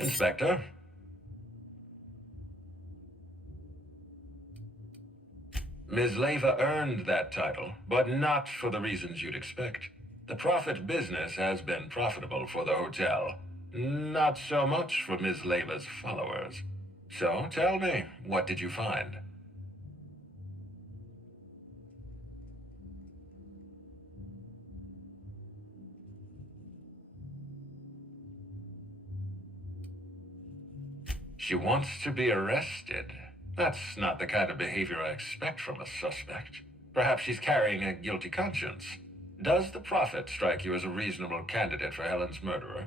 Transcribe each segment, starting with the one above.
Inspector? Ms. Leva earned that title, but not for the reasons you'd expect. The profit business has been profitable for the hotel. Not so much for Ms. Leva's followers. So, tell me, what did you find? She wants to be arrested. That's not the kind of behavior I expect from a suspect. Perhaps she's carrying a guilty conscience. Does the prophet strike you as a reasonable candidate for Helen's murderer?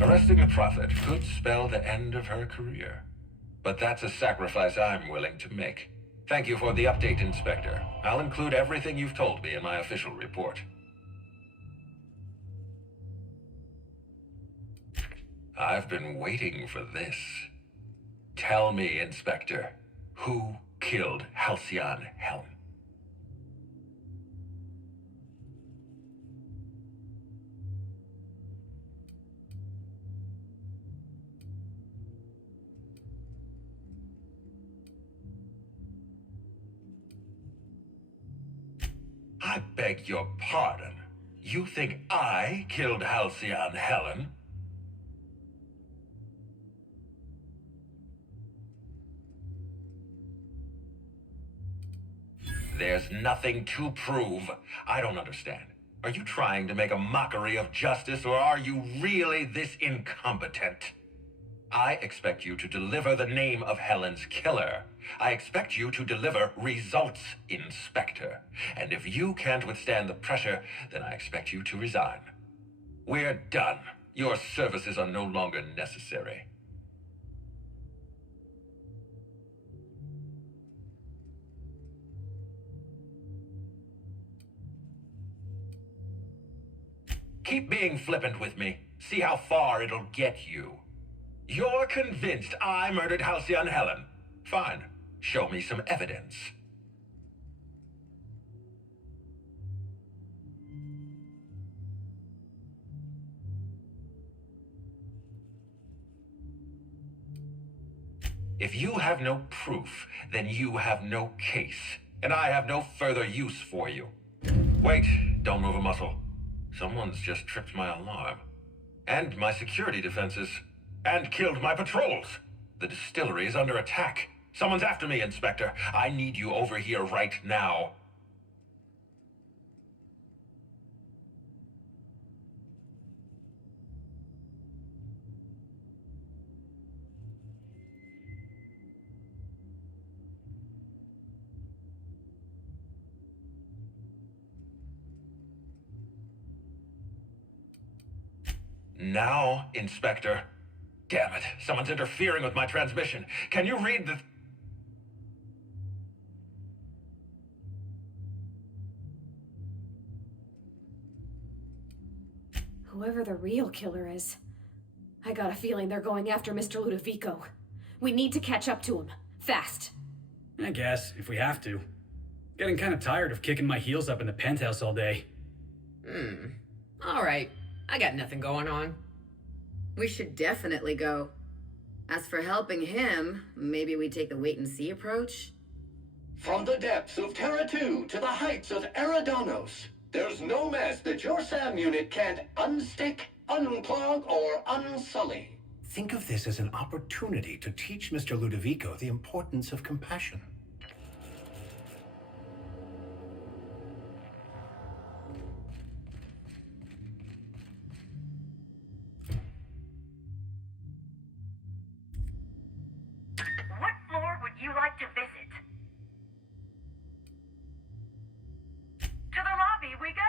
Arresting the prophet could spell the end of her career. But that's a sacrifice I'm willing to make. Thank you for the update, Inspector. I'll include everything you've told me in my official report. I've been waiting for this. Tell me, Inspector, who killed Halcyon Helen? I beg your pardon. You think I killed Halcyon Helen? There's nothing to prove. I don't understand. Are you trying to make a mockery of justice, or are you really this incompetent? I expect you to deliver the name of Helen's killer. I expect you to deliver results, Inspector. And if you can't withstand the pressure, then I expect you to resign. We're done. Your services are no longer necessary. Keep being flippant with me. See how far it'll get you. You're convinced I murdered Halcyon Helen. Fine. Show me some evidence. If you have no proof, then you have no case, and I have no further use for you. Wait, don't move a muscle. Someone's just tripped my alarm. And my security defenses. And killed my patrols. The distillery is under attack. Someone's after me, Inspector. I need you over here right now. Now, Inspector. Damn it, someone's interfering with my transmission. Can you read the... Whoever the real killer is, I got a feeling they're going after Mr. Ludovico. We need to catch up to him. Fast. I guess, if we have to. Getting kind of tired of kicking my heels up in the penthouse all day. Alright, I got nothing going on. We should definitely go. As for helping him, maybe we take the wait-and-see approach? From the depths of Terra 2 to the heights of Eridanos, there's no mess that your SAM unit can't unstick, unclog, or unsully. Think of this as an opportunity to teach Mr. Ludovico the importance of compassion. What floor would you like to visit? To the lobby we go!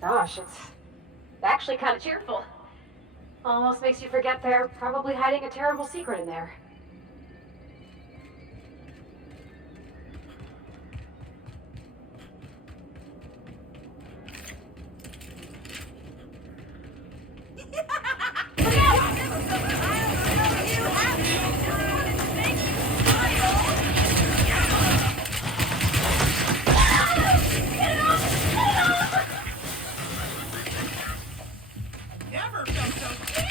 Gosh, it's actually kind of cheerful. Almost makes you forget they're probably hiding a terrible secret in there. Never felt so safe.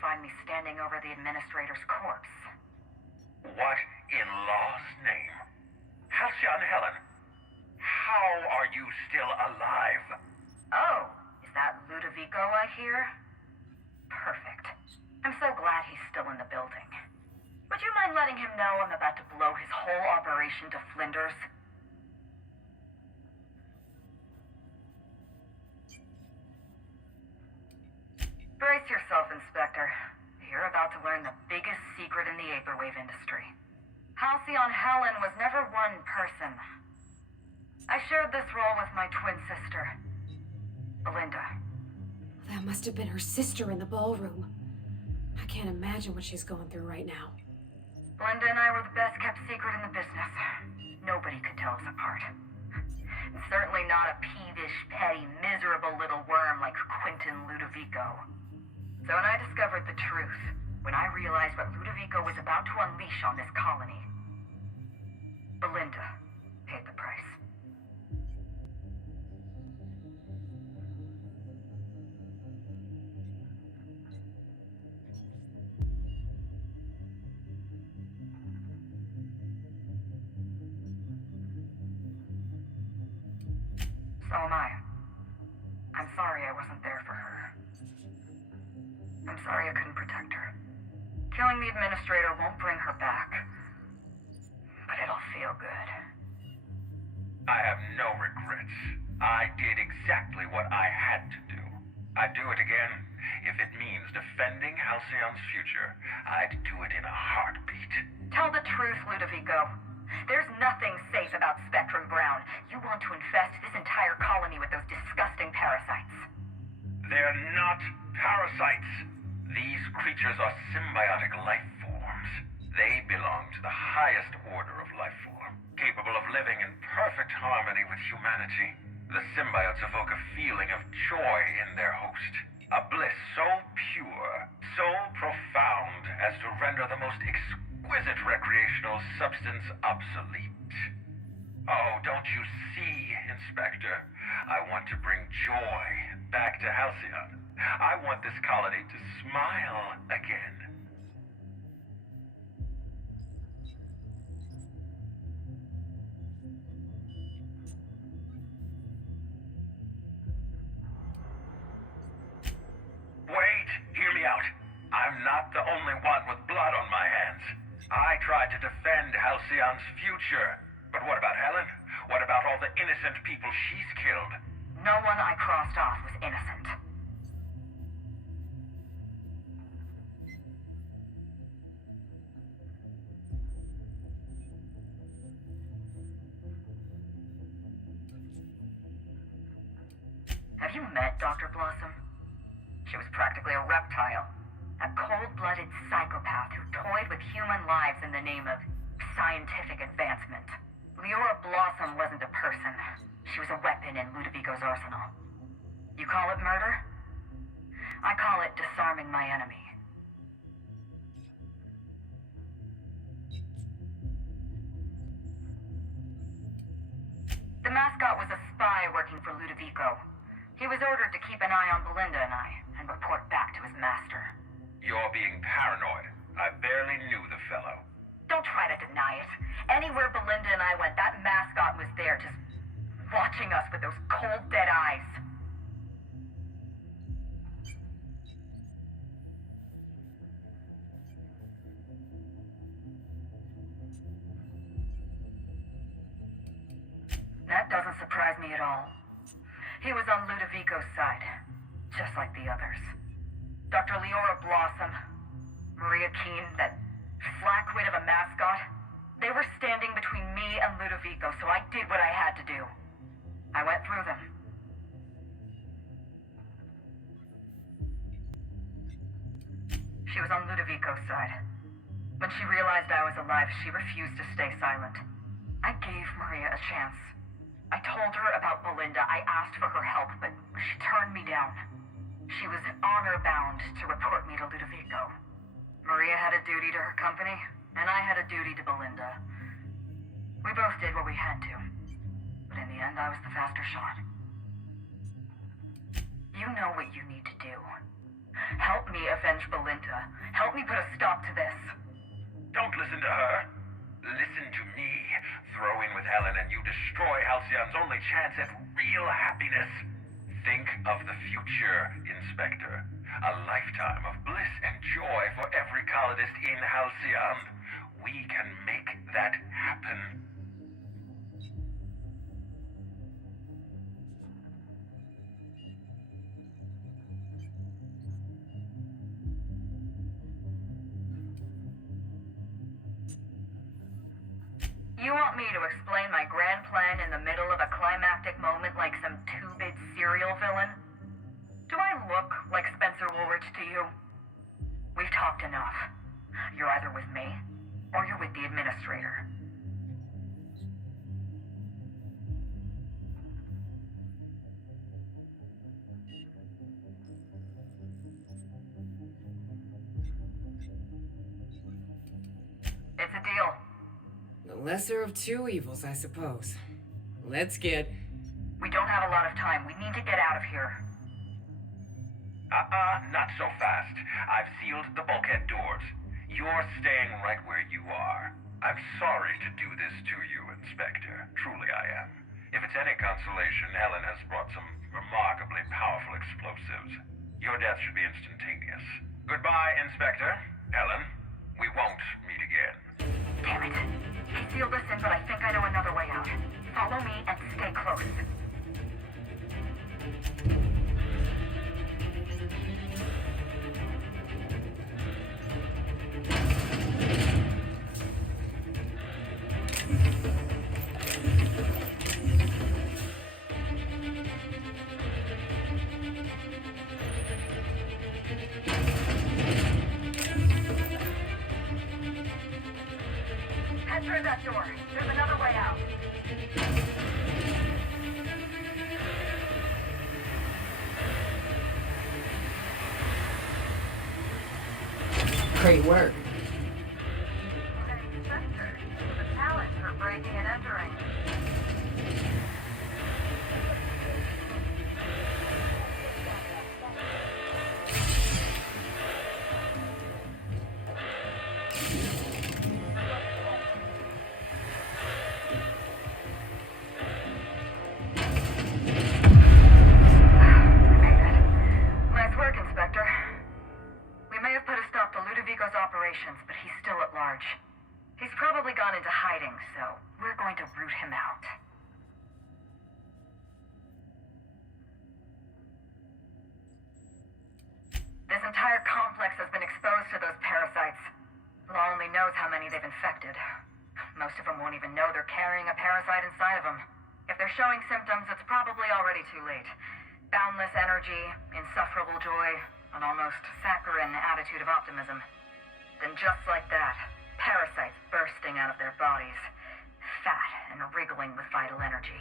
find me standing over the administrator's corpse. What in law's name? Halcyon Helen, how are you still alive? Oh, is that Ludovico I hear? Perfect. I'm so glad he's still in the building. Would you mind letting him know I'm about to blow his whole operation to flinders? Brace yourself, Inspector. You're about to learn the biggest secret in the vaporwave industry. Halcyon Helen was never one person. I shared this role with my twin sister, Belinda. That must have been her sister in the ballroom. I can't imagine what she's going through right now. Belinda and I were the best kept secret in the business. Nobody could tell us apart. And certainly not a peevish, petty, miserable little worm like Quentin Ludovico. So when I discovered the truth, when I realized what Ludovico was about to unleash on this colony, Belinda paid the price. So am I. I'm sorry I wasn't there for her. I'm sorry I couldn't protect her. Killing the administrator won't bring her back. But it'll feel good. I have no regrets. I did exactly what I had to do. I'd do it again. If it means defending Halcyon's future, I'd do it in a heartbeat. Tell the truth, Ludovico. There's nothing safe about Spectrum Brown. You want to infest this entire colony with those disgusting parasites. They're not parasites. These creatures are symbiotic life forms. They belong to the highest order of life form, capable of living in perfect harmony with humanity. The symbiotes evoke a feeling of joy in their host, a bliss so pure, so profound as to render the most exquisite recreational substance obsolete. Oh, don't you see, Inspector? I want to bring joy back to Halcyon. I want this colony to smile again. Wait, hear me out. I'm not the only one with blood on my hands. I tried to defend Halcyon's future. But what about Helen? What about all the innocent people she's killed? No one I crossed off was innocent. Have you met Dr. Blossom? She was practically a reptile. A cold-blooded psychopath who toyed with human lives in the name of scientific advancement. Leora Blossom wasn't a person. She was a weapon in Ludovico's arsenal. You call it murder? I call it disarming my enemy. The mascot was a spy working for Ludovico. He was ordered to keep an eye on Belinda and I, and report back to his master. You're being paranoid. I barely knew the fellow. Don't try to deny it. Anywhere Belinda and I went, that mascot was there, just watching us with those cold, dead eyes. That doesn't surprise me at all. He was on Ludovico's side, just like the others. Dr. Leora Blossom, Maria Keene, that flackwit of a mascot, they were standing between me and Ludovico, so I did what I had to do. I went through them. She was on Ludovico's side. When she realized I was alive, she refused to stay silent. I gave Maria a chance. I told her about Belinda. I asked for her help, but she turned me down. She was honor-bound to report me to Ludovico. Maria had a duty to her company, and I had a duty to Belinda. We both did what we had to. But in the end, I was the faster shot. You know what you need to do. Help me avenge Belinda. Help me put a stop to this. Don't listen to her. Listen to me. Throw in with Helen and you destroy Halcyon's only chance at real happiness. Think of the future, Inspector. A lifetime of bliss and joy for every colonist in Halcyon. We can make that happen. You want me to explain my grand plan in the middle of a climactic moment like some two-bit serial villain? Do I look like Spencer Woolridge to you? We've talked enough. You're either with me, or you're with the administrator. It's a deal. The lesser of two evils, I suppose. Let's get... We don't have a lot of time. We need to get out of here. Not so fast. I've sealed the bulkhead doors. You're staying right where you are. I'm sorry to do this to you, Inspector. Truly I am. If it's any consolation, Helen has brought some remarkably powerful explosives. Your death should be instantaneous. Goodbye, Inspector. Helen, we won't meet again. Damn it. He sealed us in, but I think I know another way out. Follow me and stay close. Head through that door. There's another way out. Great work. Hey, Spencer, the talent for breaking and entering. Nice work, Inspector. We may have put a stop to Ludovico's operations, but he's still at large. He's probably gone into hiding, so we're going to root him out. This entire complex has been exposed to those parasites. Law only knows how many they've infected. Most of them won't even know they're carrying a parasite inside of them. If they're showing symptoms, it's probably already too late. Boundless energy, insufferable joy, an almost saccharine attitude of optimism. Then just like that, parasites bursting out of their bodies. Fat and wriggling with vital energy.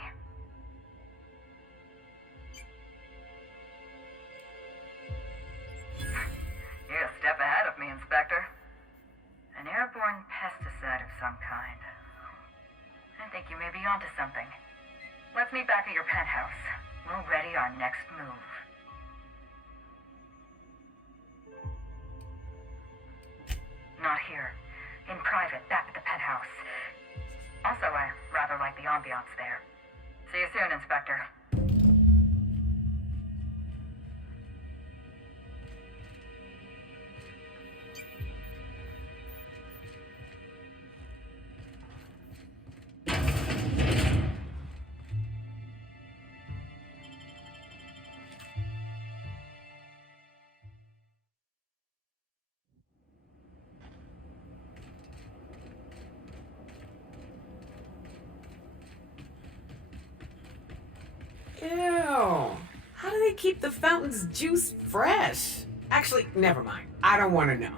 You're a step ahead of me, Inspector. An airborne pesticide of some kind. I think you may be onto something. Let's meet back at your penthouse. We'll ready our next move. Not here. In private, back at the penthouse. Also, I rather like the ambiance there. See you soon, Inspector. Ew. How do they keep the fountain's juice fresh? Actually, never mind. I don't want to know.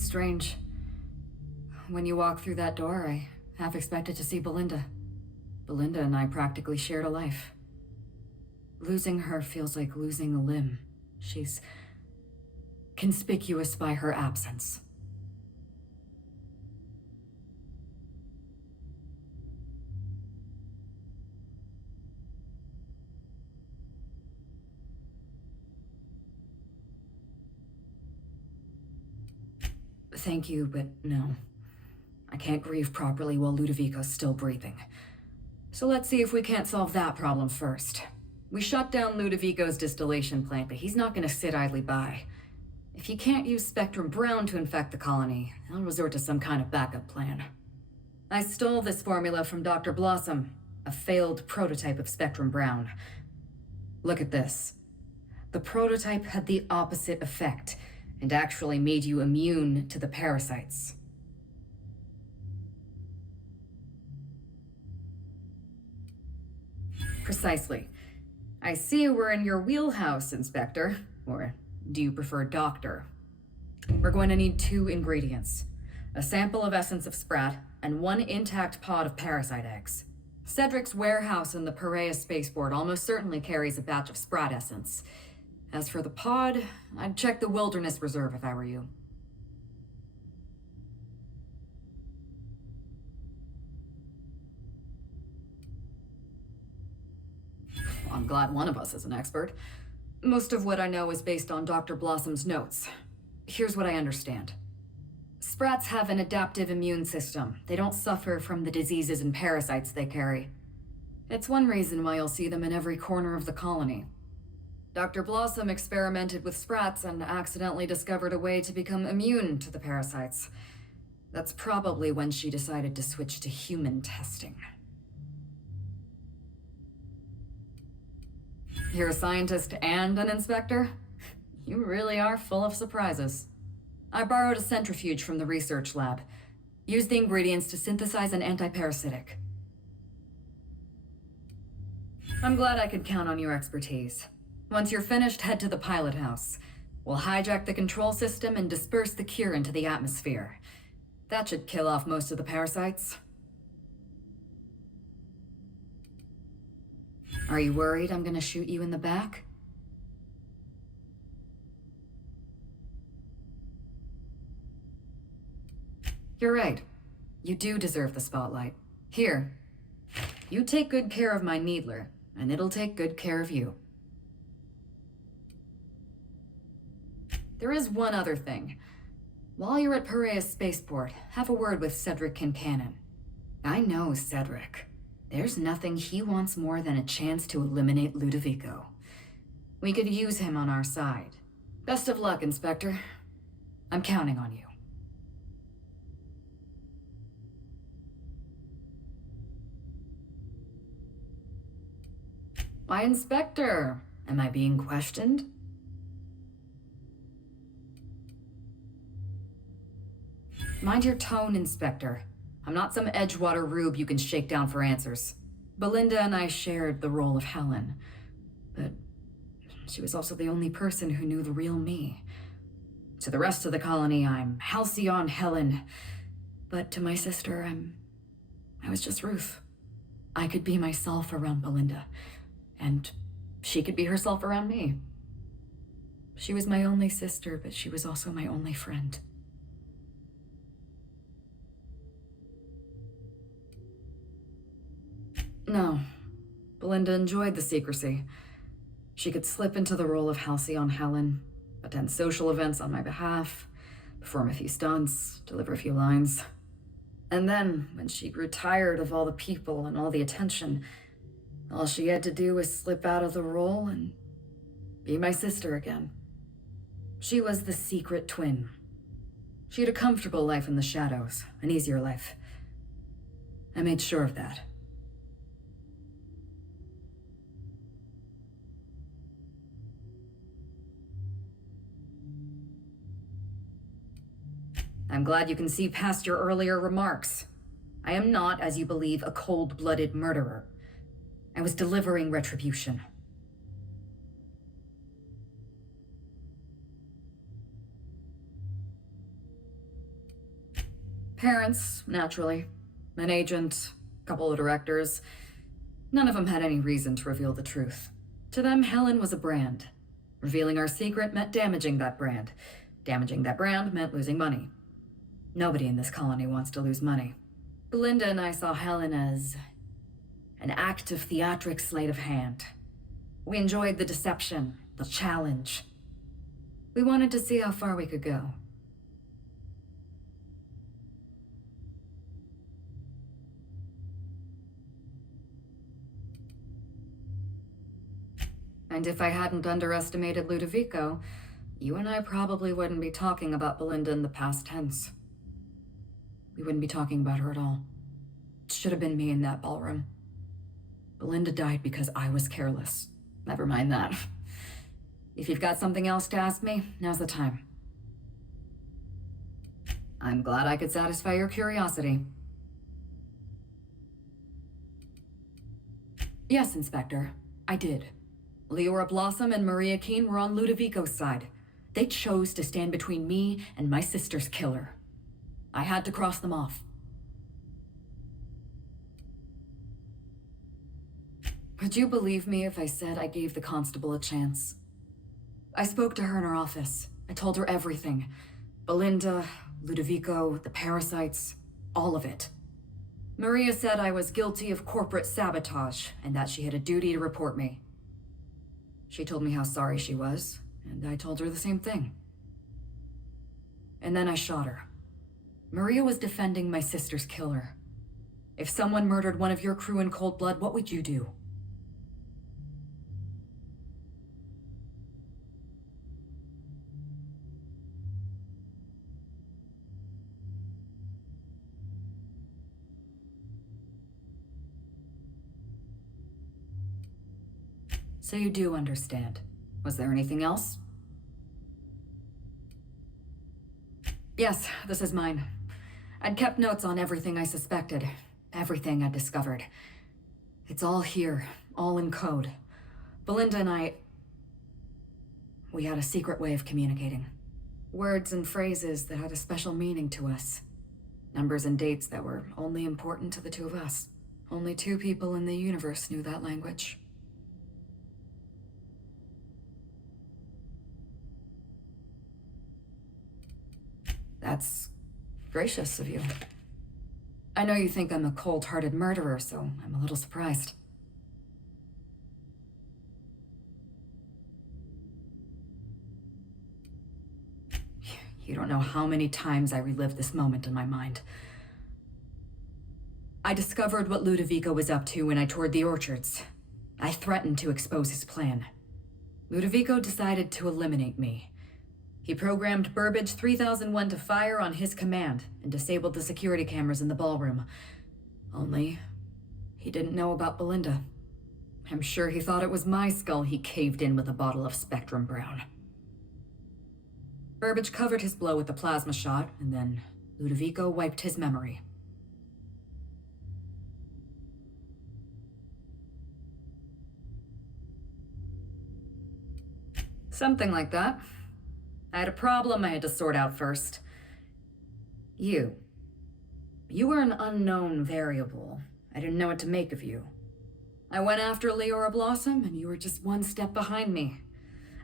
It's strange. When you walk through that door, I half expected to see Belinda. Belinda and I practically shared a life. Losing her feels like losing a limb. She's conspicuous by her absence. Thank you, but no. I can't grieve properly while Ludovico's still breathing. So let's see if we can't solve that problem first. We shut down Ludovico's distillation plant, but he's not gonna sit idly by. If he can't use Spectrum Brown to infect the colony, he'll resort to some kind of backup plan. I stole this formula from Dr. Blossom, a failed prototype of Spectrum Brown. Look at this. The prototype had the opposite effect, and actually made you immune to the parasites. Precisely. I see we're in your wheelhouse, Inspector. Or do you prefer Doctor? We're going to need 2 ingredients. A sample of essence of Sprat, and 1 intact pod of parasite eggs. Cedric's warehouse in the Perea spaceport almost certainly carries a batch of Sprat essence. As for the pod, I'd check the Wilderness Reserve if I were you. I'm glad one of us is an expert. Most of what I know is based on Dr. Blossom's notes. Here's what I understand. Sprats have an adaptive immune system. They don't suffer from the diseases and parasites they carry. It's one reason why you'll see them in every corner of the colony. Dr. Blossom experimented with Sprats and accidentally discovered a way to become immune to the parasites. That's probably when she decided to switch to human testing. You're a scientist and an inspector? You really are full of surprises. I borrowed a centrifuge from the research lab. Used the ingredients to synthesize an antiparasitic. I'm glad I could count on your expertise. Once you're finished, head to the pilot house. We'll hijack the control system and disperse the cure into the atmosphere. That should kill off most of the parasites. Are you worried I'm gonna shoot you in the back? You're right. You do deserve the spotlight. Here. You take good care of my Needler, and it'll take good care of you. There is one other thing. While you're at Perea Spaceport, have a word with Cedric Kincannon. I know Cedric. There's nothing he wants more than a chance to eliminate Ludovico. We could use him on our side. Best of luck, Inspector. I'm counting on you. Why, Inspector? Am I being questioned? Mind your tone, Inspector. I'm not some Edgewater rube you can shake down for answers. Belinda and I shared the role of Helen, but she was also the only person who knew the real me. To the rest of the colony, I'm Halcyon Helen, but to my sister, I was just Ruth. I could be myself around Belinda, and she could be herself around me. She was my only sister, but she was also my only friend. No, Belinda enjoyed the secrecy. She could slip into the role of Halcyon Helen, attend social events on my behalf, perform a few stunts, deliver a few lines. And then, when she grew tired of all the people and all the attention, all she had to do was slip out of the role and be my sister again. She was the secret twin. She had a comfortable life in the shadows, an easier life. I made sure of that. I'm glad you can see past your earlier remarks. I am not, as you believe, a cold-blooded murderer. I was delivering retribution. Parents, naturally. An agent, a couple of directors. None of them had any reason to reveal the truth. To them, Helen was a brand. Revealing our secret meant damaging that brand. Damaging that brand meant losing money. Nobody in this colony wants to lose money. Belinda and I saw Helen as an act of theatric sleight of hand. We enjoyed the deception, the challenge. We wanted to see how far we could go. And if I hadn't underestimated Ludovico, you and I probably wouldn't be talking about Belinda in the past tense. We wouldn't be talking about her at all. It should have been me in that ballroom. Belinda died because I was careless. Never mind that. If you've got something else to ask me, now's the time. I'm glad I could satisfy your curiosity. Yes, Inspector. I did. Leora Blossom and Maria Keene were on Ludovico's side. They chose to stand between me and my sister's killer. I had to cross them off. Would you believe me if I said I gave the constable a chance? I spoke to her in her office. I told her everything. Belinda, Ludovico, the parasites, all of it. Maria said I was guilty of corporate sabotage and that she had a duty to report me. She told me how sorry she was, and I told her the same thing. And then I shot her. Maria was defending my sister's killer. If someone murdered one of your crew in cold blood, what would you do? So you do understand. Was there anything else? Yes, this is mine. I'd kept notes on everything I suspected, everything I'd discovered. It's all here, all in code. Belinda and we had a secret way of communicating. Words and phrases that had a special meaning to us. Numbers and dates that were only important to the two of us. Only 2 people in the universe knew that language. That's gracious of you. I know you think I'm a cold-hearted murderer, so I'm a little surprised. You don't know how many times I relived this moment in my mind. I discovered what Ludovico was up to when I toured the orchards. I threatened to expose his plan. Ludovico decided to eliminate me. He programmed Burbage 3001 to fire on his command and disabled the security cameras in the ballroom. Only, he didn't know about Belinda. I'm sure he thought it was my skull he caved in with a bottle of Spectrum Brown. Burbage covered his blow with the plasma shot, and then Ludovico wiped his memory. Something like that. I had a problem I had to sort out first. You. You were an unknown variable. I didn't know what to make of you. I went after Leora Blossom, and you were just one step behind me.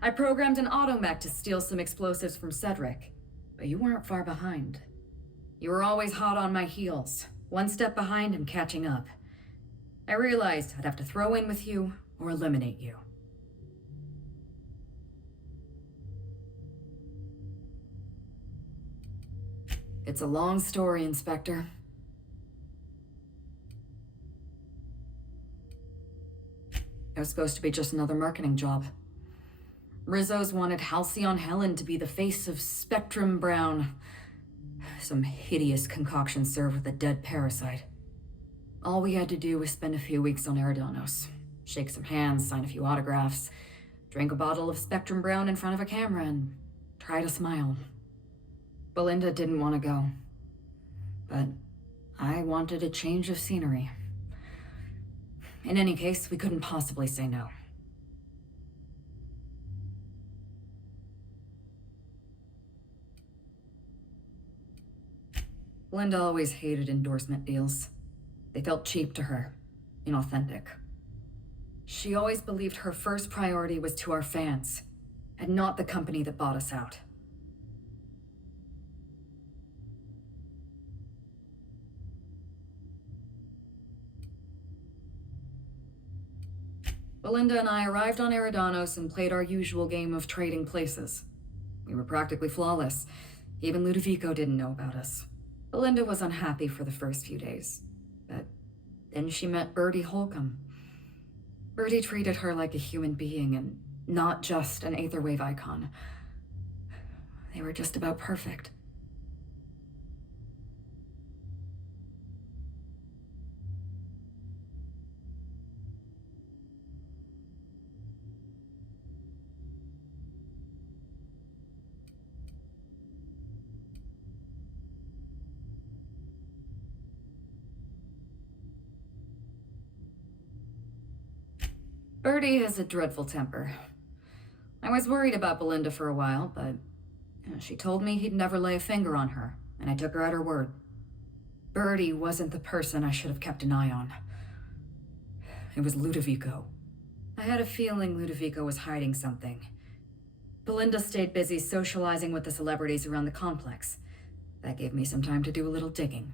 I programmed an automech to steal some explosives from Cedric, but you weren't far behind. You were always hot on my heels, one step behind and catching up. I realized I'd have to throw in with you or eliminate you. It's a long story, Inspector. It was supposed to be just another marketing job. Rizzo's wanted Halcyon Helen to be the face of Spectrum Brown. Some hideous concoction served with a dead parasite. All we had to do was spend a few weeks on Eridanos, shake some hands, sign a few autographs, drink a bottle of Spectrum Brown in front of a camera, and try to smile. Belinda didn't want to go, but I wanted a change of scenery. In any case, we couldn't possibly say no. Linda always hated endorsement deals. They felt cheap to her, inauthentic. She always believed her first priority was to our fans, and not the company that bought us out. Belinda and I arrived on Eridanos and played our usual game of trading places. We were practically flawless. Even Ludovico didn't know about us. Belinda was unhappy for the first few days, but then she met Bertie Holcomb. Bertie treated her like a human being and not just an Aetherwave icon. They were just about perfect. Bertie has a dreadful temper. I was worried about Belinda for a while, but she told me he'd never lay a finger on her, and I took her at her word. Bertie wasn't the person I should have kept an eye on. It was Ludovico. I had a feeling Ludovico was hiding something. Belinda stayed busy socializing with the celebrities around the complex. That gave me some time to do a little digging.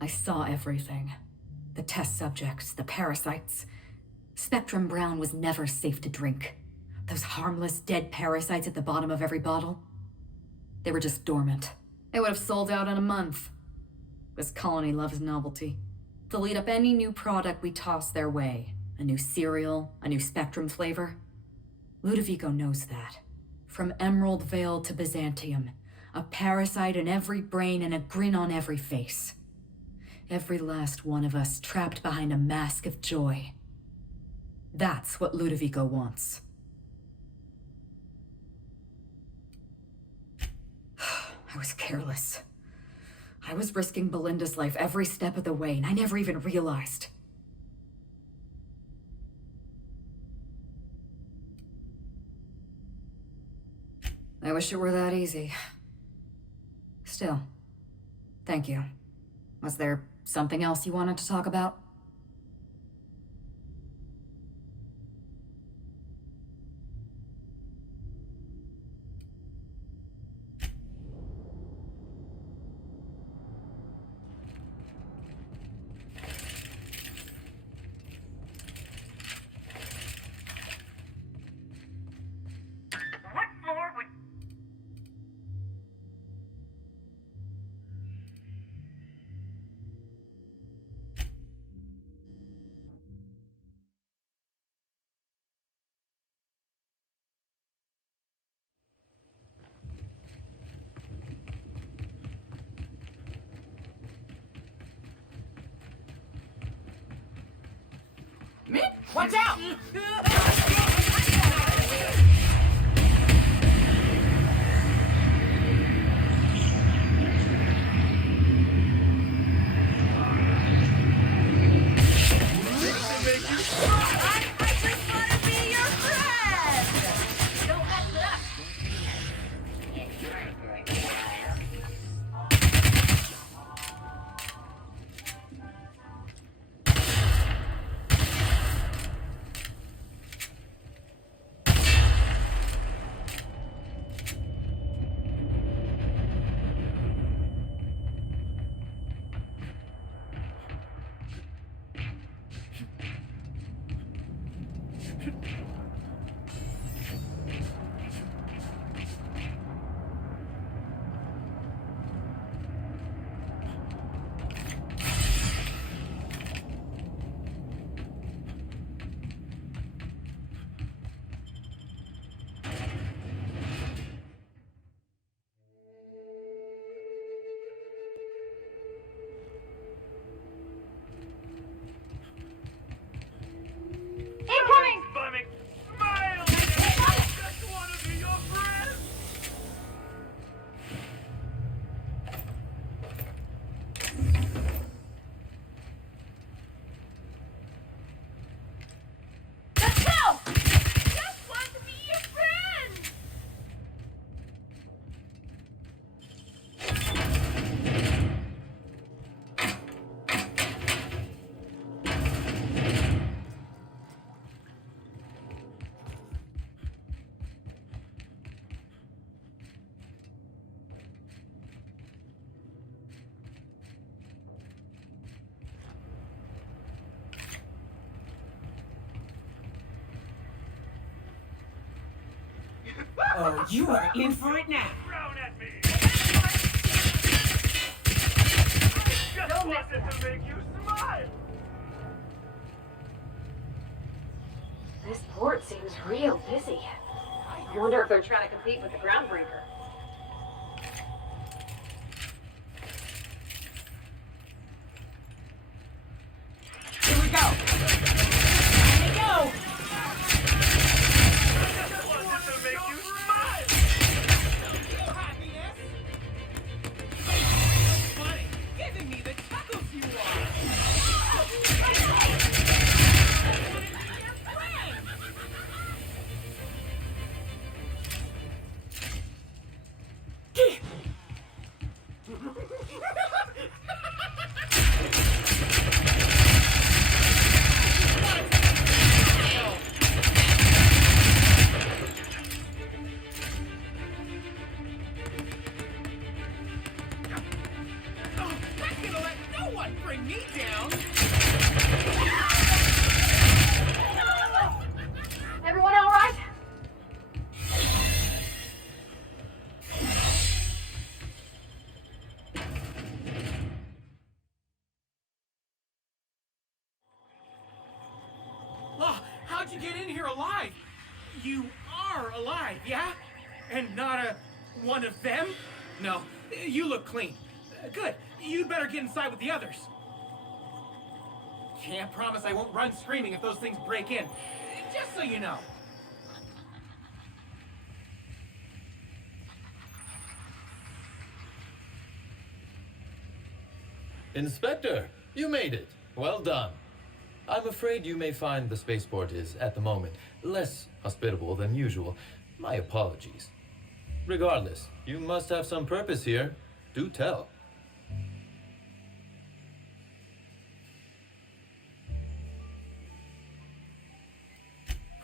I saw everything. The test subjects, the parasites. Spectrum Brown was never safe to drink. Those harmless, dead parasites at the bottom of every bottle. They were just dormant. They would have sold out in a month. This colony loves novelty. They'll eat up any new product we toss their way. A new cereal, a new Spectrum flavor. Ludovico knows that. From Emerald Vale to Byzantium. A parasite in every brain and a grin on every face. Every last one of us trapped behind a mask of joy. That's what Ludovico wants. I was careless. I was risking Belinda's life every step of the way, and I never even realized. I wish it were that easy. Still, thank you. Was there something else you wanted to talk about? What floor would... Mick, watch out! Oh, you are in for it now. Frown at me. Don't miss Wanted to make you smile. This port seems real busy. I wonder if they're trying to compete with the Groundbreaker. Here we go. Here we go. Wanted to make you smile. Funny, giving me the chuckles you are. Bring me down. Everyone all right? Oh, how'd you get in here alive? You are alive, yeah? And not one of them? No, you look clean. Good. You'd better get inside with the others. Can't promise I won't run screaming if those things break in. Just so you know. Inspector, you made it. Well done. I'm afraid you may find the spaceport is, at the moment, less hospitable than usual. My apologies. Regardless, you must have some purpose here. Do tell.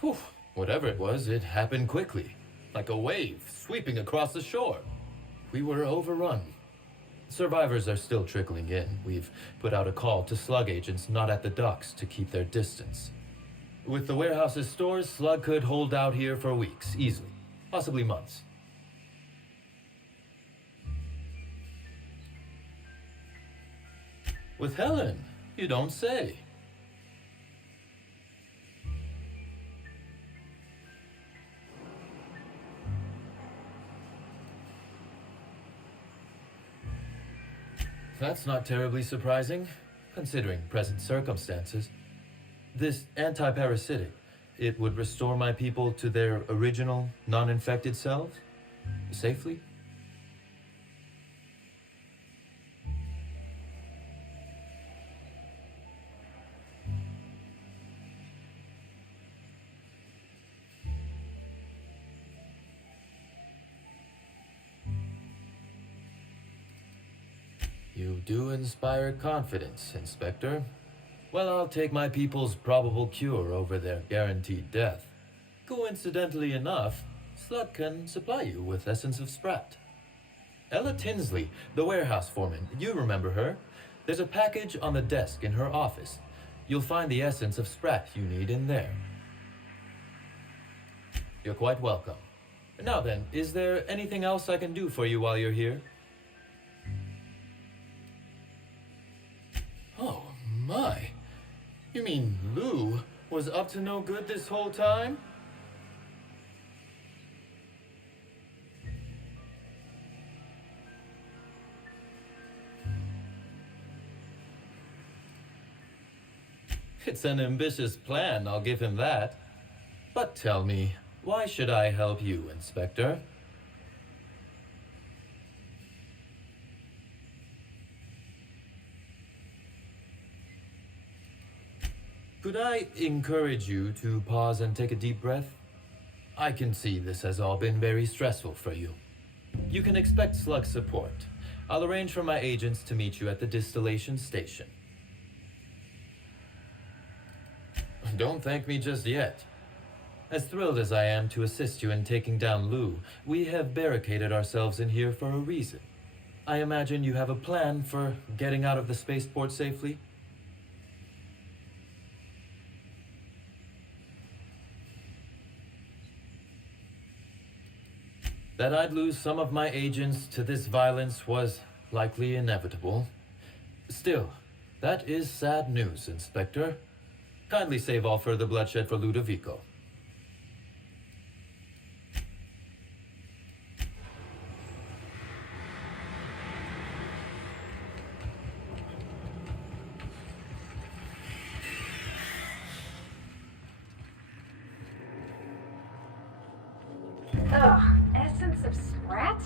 Whew. Whatever it was, it happened quickly. Like a wave sweeping across the shore. We were overrun. Survivors are still trickling in. We've put out a call to slug agents not at the docks to keep their distance. With the warehouse's stores, slug could hold out here for weeks, easily. Possibly months. With Helen, you don't say. That's not terribly surprising, considering present circumstances. This anti-parasitic, it would restore my people to their original, non-infected selves? Safely? You do inspire confidence, Inspector. Well, I'll take my people's probable cure over their guaranteed death. Coincidentally enough, Slug can supply you with Essence of Sprat. Ella Tinsley, the warehouse foreman, you remember her? There's a package on the desk in her office. You'll find the Essence of Sprat you need in there. You're quite welcome. Now then, is there anything else I can do for you while you're here? Oh, my. You mean Lou was up to no good this whole time? It's an ambitious plan, I'll give him that. But tell me, why should I help you, Inspector? Could I encourage you to pause and take a deep breath? I can see this has all been very stressful for you. You can expect Slug support. I'll arrange for my agents to meet you at the distillation station. Don't thank me just yet. As thrilled as I am to assist you in taking down Lou, we have barricaded ourselves in here for a reason. I imagine you have a plan for getting out of the spaceport safely? That I'd lose some of my agents to this violence was likely inevitable. Still, that is sad news, Inspector. Kindly save all further bloodshed for Ludovico. Ugh, essence of sprat?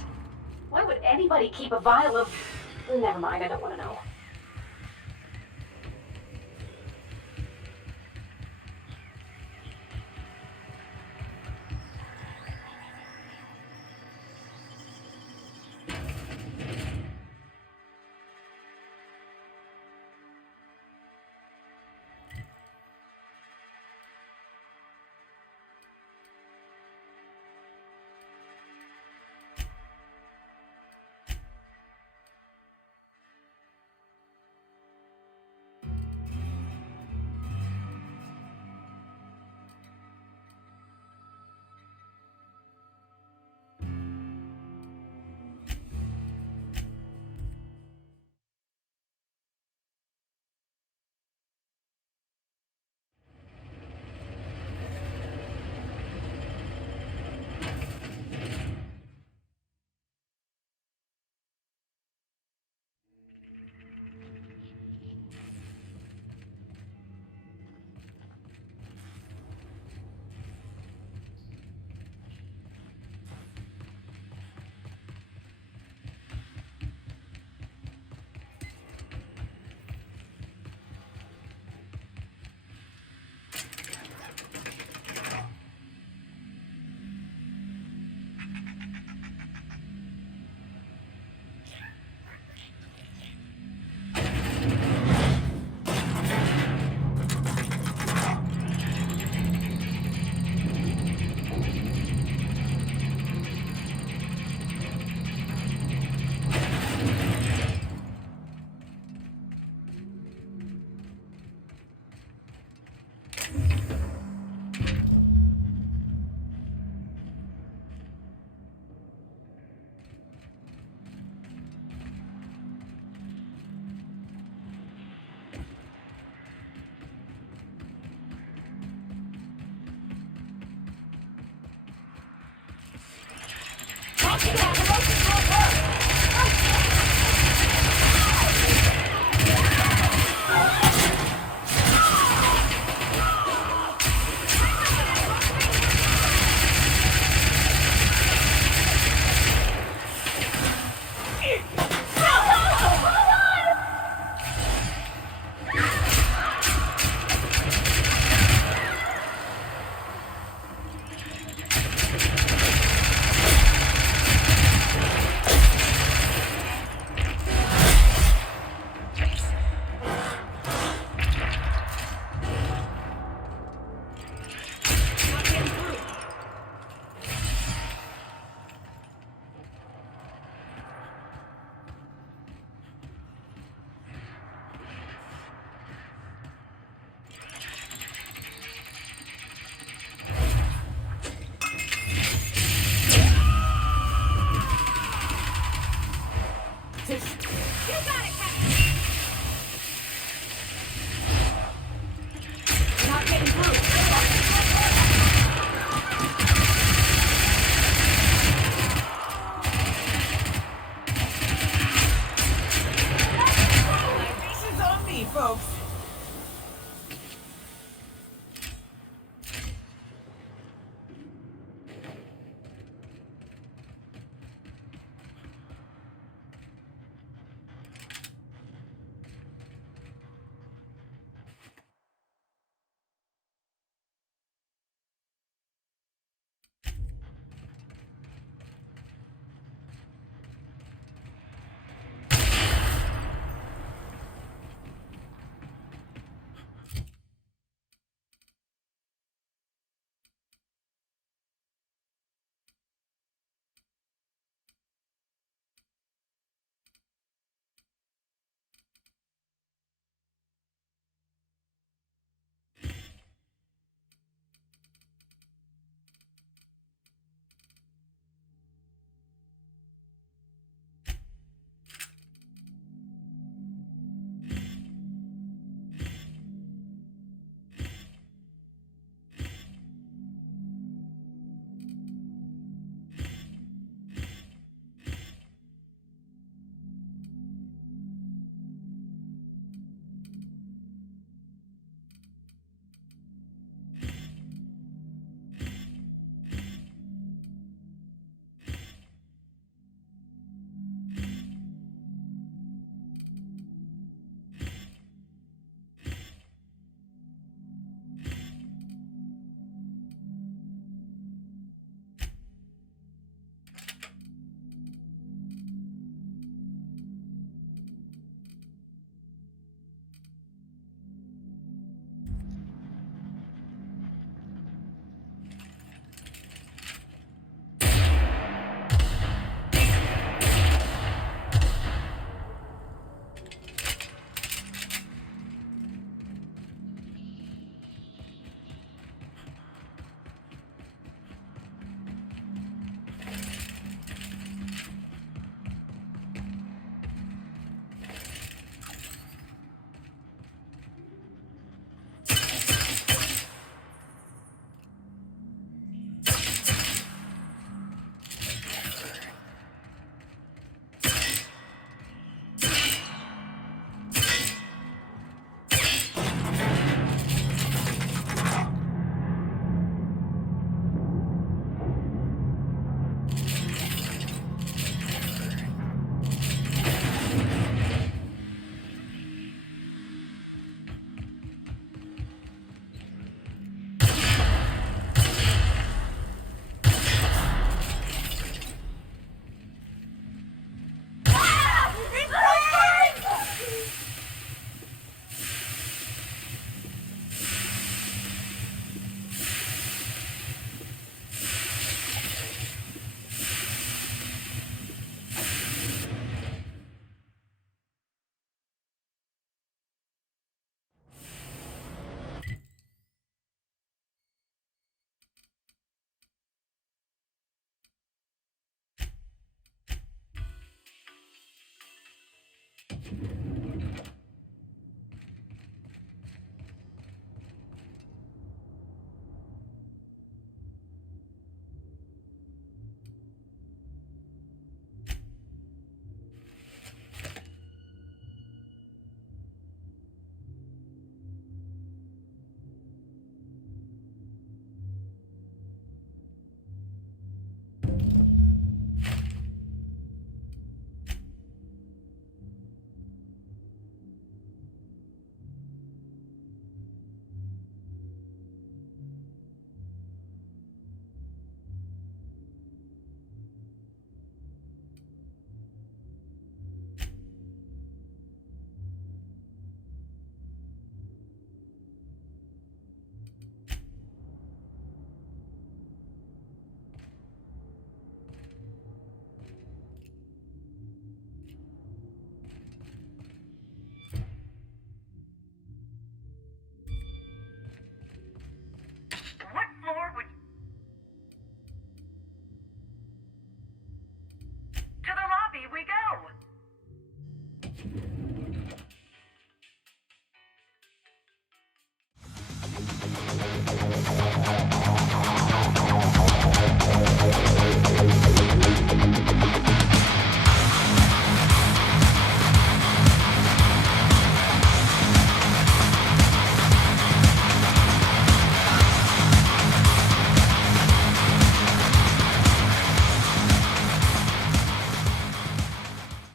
Why would anybody keep a vial of... Never mind, I don't want to know.